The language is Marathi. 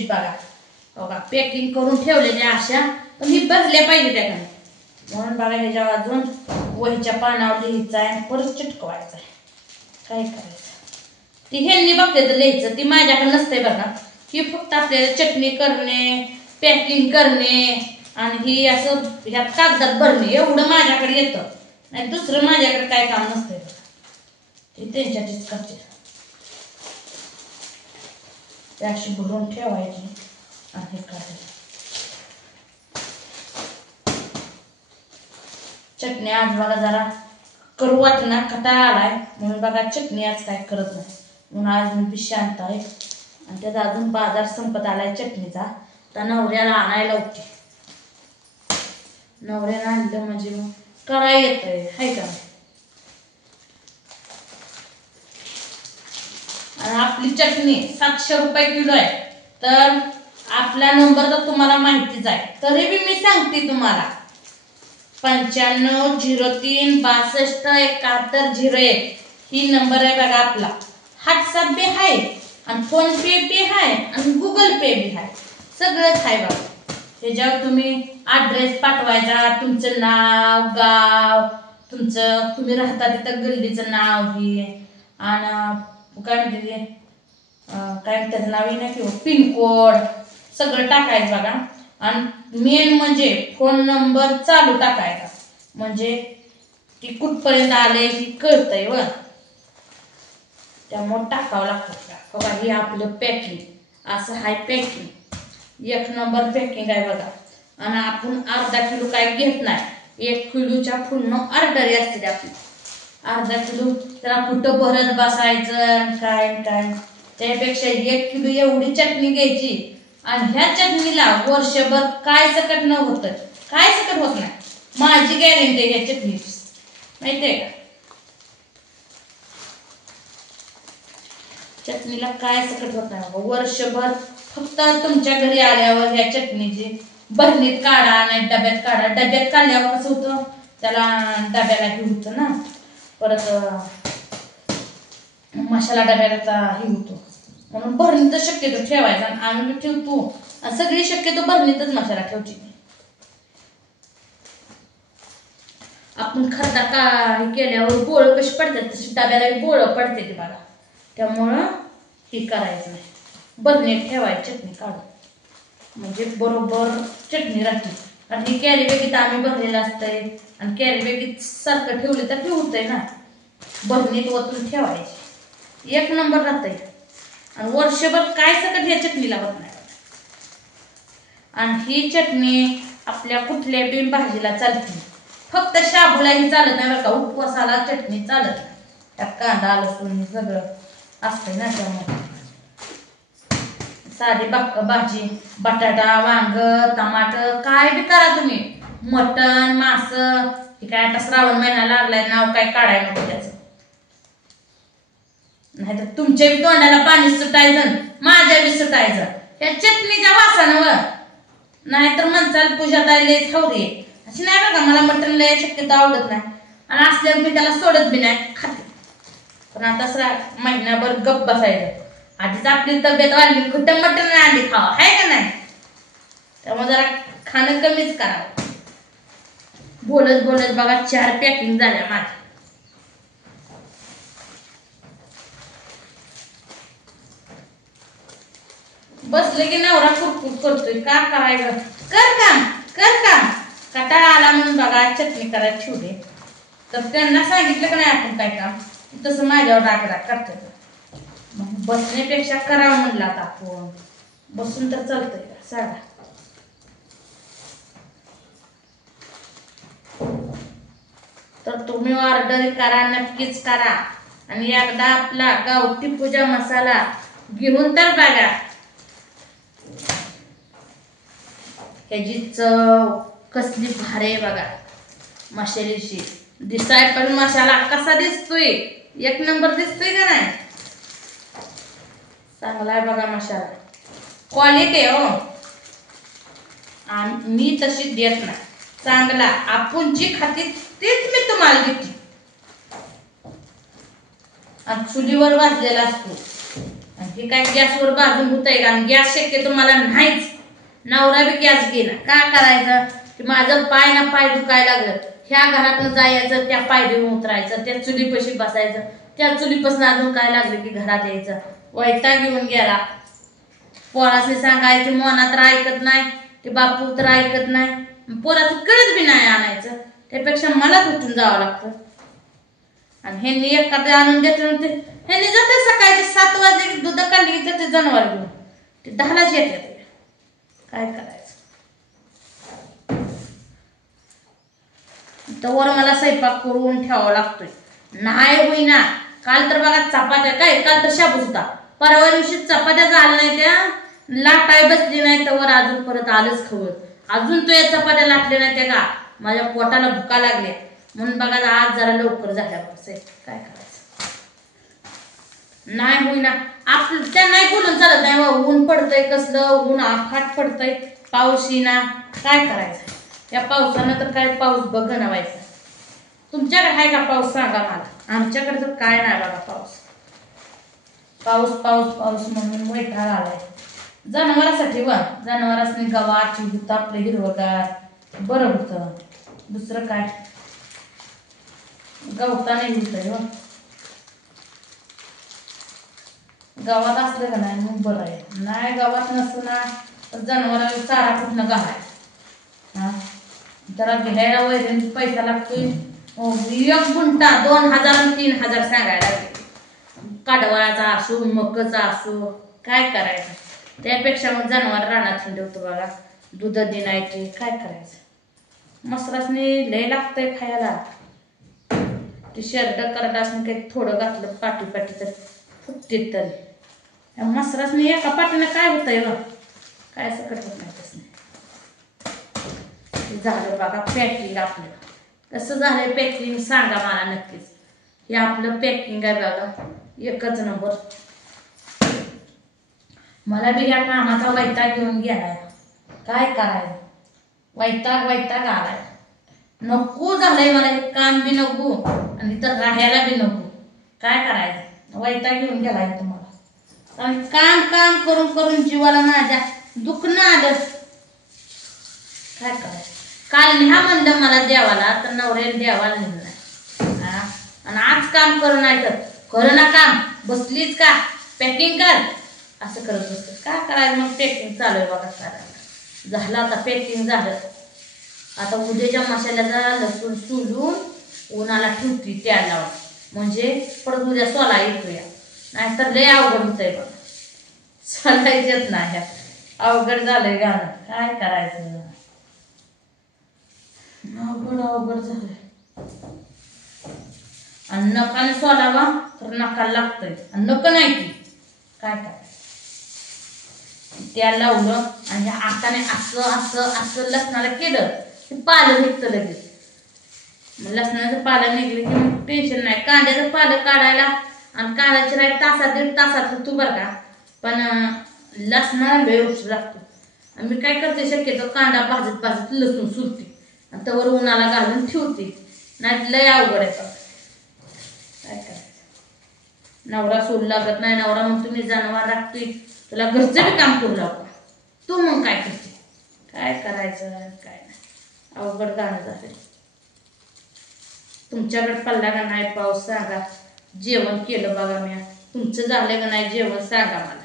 खुसखुशीत बघा. बघा पॅकिंग करून ठेवलेल्या अशा, पण ही बसल्या पाहिजे त्याकडे. म्हणून बघा ह्याच्यावर अजून वहीच्या पानावर लिहायचं आहे, परत चिटकवायचं आहे. काय करायचं ती ह्यांनी बघते तर लिहायचं, ती माझ्याकडे नसते बघा. ही फक्त आपल्याला चटणी करणे, पॅकिंग करणे आणि ही असं ह्यात कागदात भरणे एवढं माझ्याकडे येतं. नाही दुसरं माझ्याकडे काय काम नसतंय बघा. ती त्यांच्याचीच करते. ते अशी भरून ठेवायची आणि हे करायचं. चटणी आज बघा जरा करू वाटणार, कटाळा आलाय म्हणून बघा चटणी आज काय करत नाही. म्हणून आज मी शांत आहे. आणि त्याचा अजून बाजार संपत आलाय चटणीचा. आता नवऱ्याला आणायला होते. नवऱ्याला आणलं म्हणजे मग करायला येतंय हाय का. आणि आपली चटणी 700 रुपये किलो आहे. तर आपला नंबर तर तुम्हाला माहितीच आहे, तरी बी मी सांगते तुम्हाला 95 03 62 71 01 ही नंबर आहे बघा आपला. व्हॉट्सअप बी आहे आणि फोन पे बी आहे आणि गुगल पे बी आहे. सगळंच आहे बघा. त्याच्यावर तुम्ही ॲड्रेस पाठवायचा, तुमचं नाव, गाव, तुमचं तुम्ही राहता तिथं गल्लीचं नाव हे आणि काय म्हणते काय त्याचं नाव नाही किंवा पिनकोड सगळं टाकायचं बघा. आणि मेन म्हणजे फोन नंबर चालू टाकायचा, म्हणजे ती कुठपर्यंत आले ही कळतंय व. त्यामुळे टाकावं लागतं बघा. हे आपलं पॅकिंग असं हाय. पॅकिंग 1 नंबर पॅकिंग आहे बघा. आणि आपण अर्धा किलो काय घेत नाही, 1 किलोच्या पूर्ण ऑर्डर असते आपली. अर्धा किलो त्याला कुठं भरत बसायचं काय काय, त्यापेक्षा 1 किलो एवढी चटणी घ्यायची. आणि ह्या चटणीला वर्षभर काय सकट न होतं, काय सकट होत नाही. माझी गॅरंटी ह्या चटणीची माहितीये का. चटणीला काय सकट होत नाही वर्षभर. फक्त तुमच्या घरी आल्यावर ह्या चटणीची बरणीत काढा नाही डब्यात काढा. डब्यात काढल्यावर कसं होतं, त्याला डब्याला हे होतं ना, परत मसाला डब्याला हे होतो. म्हणून बरणीतच शक्यतो ठेवायचा. आणि आम्ही ठेवतो सगळी शक्यतो बरणीतच मसाला ठेवची. आपण खरदा का हे केल्यावर बोळ कशी पडतात तशी डब्याला बोळ पडते ती बघा. त्यामुळं हे करायचं नाही, बरणीत ठेवायची चटणी काढून, म्हणजे बरोबर चटणी राहते. आणि ही कॅरी बॅगीत आम्ही भरलेलं असतंय आणि कॅरी बॅगीत सारखं ठेवले तर ठेवतंय ना. बरणीत ओतून ठेवायची 1 नंबर राहतंय. आणि वर्षभर काय सकट ह्या चटणीला होत नाही. आणि ही चटणी आपल्या कुठल्या बी भाजीला चालते, फक्त शाबूलाही चालत नाही बरं का. उपवासाला चटणी चालत नाही. त्यात कांदा लसूण सगळं असतंय ना. त्यामुळे साधी भाजी बटाटा वांग टमाटर काय बी करा तुम्ही, मटण मास, हे काय आता श्रावण महिना लागलाय नाव काय काढायला नको त्याचं. नाहीतर तुमच्या बी तोंडाला पाणी सुटायचं, माझ्या बी सुटायचं या चटणीच्या वासानं. नाहीतर माणसाला पूजा द्यायला हवरी अशी नाही बघा. मला मटण लय शक्यता आवडत नाही आणि असल्यावर मी त्याला सोडत बी नाही, खाते. पण आता महिनाभर गप्प बसायचं. आधीच आपली तब्येत वाढली, कुठं मटण आधी खावा आहे का नाही. त्यामुळे जरा खाणं कमीच करावं. बोलत बोलत बघा 4 पॅकिंग झाल्या माझ्या. बसले की नवरा कुरकुर करतोय, का करायचं, कर काम कर काम. कटाळा आला म्हणून बघा चटणी करायला ठेवले. तर त्यांना सांगितलं का नाही आपण काय काम, तसं माझ्यावर राग करतात. बसण्यापेक्षा करावं म्हणलं. आता आपण बसून तर चालतंय का साडा. तर तुम्ही ऑर्डर करा, नक्कीच करा. आणि एकदा आपला गावठी पूजा मसाला घेऊन तर बघा. ह्याची चव कसली भारी बघा. मसाल्याची दिसाय पण मसाला कसा दिसतोय, 1 नंबर दिसतोय का नाही. चांगला आहे बघा मसाला, क्वालिटी हो. आणि मी तशी देत नाही, चांगला आपण जी खाते तेच मी तुम्हाला देते. आणि चुलीवर भाजलेला असतो. आणि हे काय गॅसवर भाजून होतंय का? गॅस शक्यतो मला नाहीच. नवरा बी गॅस घेणार. का करायचं की माझं पाय ना पाय दुखायला लागलं. ह्या घरातून जायचं, त्या पायरीवर उतरायचं, त्या चुलीपाशी बसायचं, त्या चुलीपासून अजून काय लागलं की घरात यायचं. वैताग घेऊन गेला. पोरासनी सांगायचं मनात तर ऐकत नाही, ते बापू तर ऐकत नाही, पोराचं कळत बी नाही आणायचं. त्यापेक्षा मलाच उठून जावं लागतं. आणि ह्यांनी एखादं आणून देतो ते ह्यांनी जाते सकाळचे 7 वाजले की दूध काढली की जाते जनावर घेऊन. ते 10लाच येतात. काय करायचं. तवर मला स्वयंपाक करून ठेवावा लागतोय. नाही होईना. काल तर बघा चपात्या, काय काल तर शाबूच होता, परवा दिवशी चपात्या झाल्या नाही, त्या लाटाय बसली नाही, तवर अजून परत आलंच खबर. अजून तो या चपात्या लाटल्या नाही त्या का माझ्या पोटाला भुका लागल्या. म्हणून बघा आज जरा लवकर झाल्या. काय करायचं. नाही होईना. आपलं त्या नाही बोलून चालत नाही. ऊन पडतंय, कसलं ऊन आफाट पडतंय, पाऊस येईना. काय करायचं. या पावसानं तर काय पाऊस बघ व्हायचा. तुमच्याकडे आहे का पाऊस सांगा मला. आमच्याकडे तर काय नाही बघा पाऊस. पाऊस पाऊस पाऊस म्हणून वैताग आलाय. जनावरांसाठी जनावरांनी गव्हाची होतं आपलं हिरवगार बरं होतं. दुसरं काय गवता नाही होतंय. गावात असलं का नाही मग बरं आहे. नाही गावात नसतं ना तर जनावरांना चारा कुठनं घालाय. हा त्याला घ्यायला वैरण पैसा लागतोय. 1 गुंठा 2000 आणि 3000 सांगायला लागले. काढवायचा असो, मकचा असो, काय करायचं. त्यापेक्षा मग जनावर रानात ठेवतो बघा. दूध देण्याचे काय करायचं. मसरासनी लय लागतंय खायला. ते शर्ट करत असणे काही थोडं घातलं पाठी पाठी तर फुटते. तरी मसरासनी एका पाठीनं काय होतंय बघ. काय सकट होत नाही तसं. झालं बघा पॅकिंग आपलं. कसं झालंय पॅकिंग सांगा मला नक्कीच. हे आपलं पॅकिंग आहे बघा, एकच नंबर. मला बी या कामाचा वैताग घेऊन गेलाय. काय करायचं. वैताग वैताग आलाय. नको झालंय मला हे काम बी नको आणि तर राहायला बी नको. काय करायचं. वैताग घेऊन गेलाय तुम्हाला. आणि काम काम करून करून जीवाला माझ्या दुखणं आलं. काय करायचं. काल न्या म्हणलं मला देवाला तर नवऱ्याने देवाला नेलं नाही. आणि आज काम करू नाही तर करू ना काम बसलीच का पॅकिंग कर असं करत बसत. काय करायचं मग पॅकिंग चालू आहे बघा. करायला झालं आता पॅकिंग झालं. आता उद्याच्या मसाल्याचा लसूण सोलून उन्हाला ठेवती त्या लावून, म्हणजे परत उद्या सोला येतोया. नाहीतर लय अवघड होतंय बघा. सोलायचेच नाही. अवघड झालंय गाणं. काय करायचं. अवघड झालंय. आणि नकाने सोलावा तर नकाला लागतंय आणि नक नाही की काय करायचं. त्या लावलं आणि हाताने असं असं असं लसणाला केलं की पालं निघतं लगेच. मग लसणाचं पालं निघलं की मग टेन्शन नाही. कांद्याचं पालं काढायला आणि काढायची राही तासात 1.5 तासात होतो बरं का. पण लसणाला लय उशीर लागतो. आणि मी काय करते शक्यतो कांदा भाजत भाजत लसूण सुरते आणि त्यावर उन्हाला घालून ठेवते. नाही लय अवघड आहे. काय करायचं. नवरा सोडू लागत नाही. नवरा मग तुम्ही जनावर राखतोय तुला घरचं बी काम करू लागतो. तू मग काय करते. काय करायचं काय नाही. अवघड गाणं झालं. तुमच्याकडे पडला का नाही पाऊस सांगा. जेवण केलं बघा मी. तुमचं झालं का नाही जेवण सांगा मला.